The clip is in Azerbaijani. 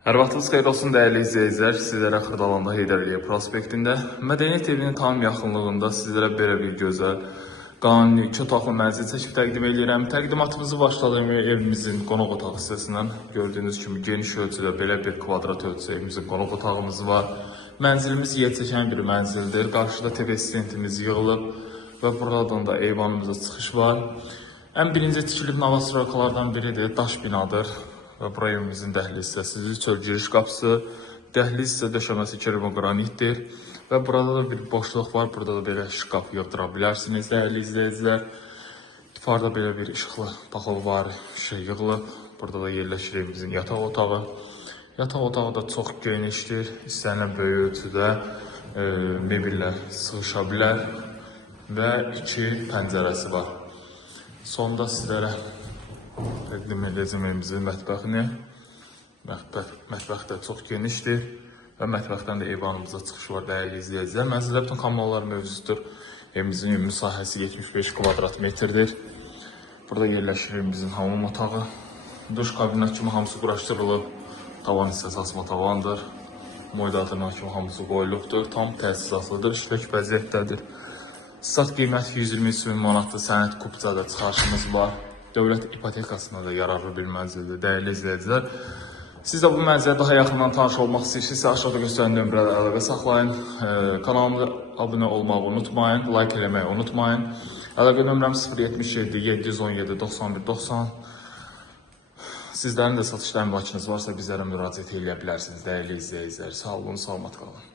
Hər vaxtınız xeyir olsun dəyərli izləyicilər. Sizlərə Xırdalanda Heydər Əliyev prospektində Mədəniyyət evinin tam yaxınlığında sizlərə belə bir gözəl qanuni 2 otaqlı mənzil çəkib təqdim edirəm. Təqdimatımızı başladığım evimizin qonaq otağı hissəsindən gördüyünüz kimi geniş ölçüdə belə bir kvadrat ölçü evimizin qonaq otağımız var. Mənzilimiz yer çəkən bir mənzildir. Qarşıda TV stendimiz yığılıb və buradan da eyvanımıza çıxış var. Ən birinci tikilib novostroykalardan biridir, daş binadır. Və bura evimizin dəhliz hissəsidir, çöl giriş qapısı, dəhliz isə döşəməsi kermogranitdir. Və burada da bir boşluq var, burada da belə şkaf yığdıra bilərsiniz dəyərli izləyicilər. Divarda belə bir işıqlı taxıl var, şey yığılıb. Burada da yerləşir evimizin yataq otağı. Yataq otağı da çox genişdir, istənilən böyük ölçüdə mebellə sığışa bilər və 2 pəncərəsi var. Sonda sizlərə təqdim edəcəm evimizin mətbəxini. Mətbəx də çox genişdir və mətbəxdən də eyvanımıza çıxış var dəyərli izləyicilər. Mənzildə bütün kameralar mövcuddur. Evimizin ümumi sahəsi 75 kvadrat metrdir. Burada yerləşir evimizin hamam otağı. Duş kabinet kimi hamısı quraşdırılıb. Tavan hissəsi asma tavandır. Moydatına kimi hamısı qoyulubdur. Tam təsisatlıdır, işlək vəziyyətdədir. Stat qiyməti 123 min manatdır. Sənəd kupçada çıxarışımız var. Dövlət ipotekasına da yararlı bir mənzildir dəyərli izləyicilər. Siz də bu mənzilə daha yaxından tanış olmaq istəyirsinizsə aşağıda göstərən nömrədə əlaqə saxlayın. Kanalımıza abunə olmağı unutmayın, like eləməyi unutmayın. Əlaqə nömrəm 077 717 91 90. Sizlərin də satışda əmlakınız varsa bizlərə müraciət edə bilərsiniz dəyərli izləyicilər. Sağ olun, salamat qalın.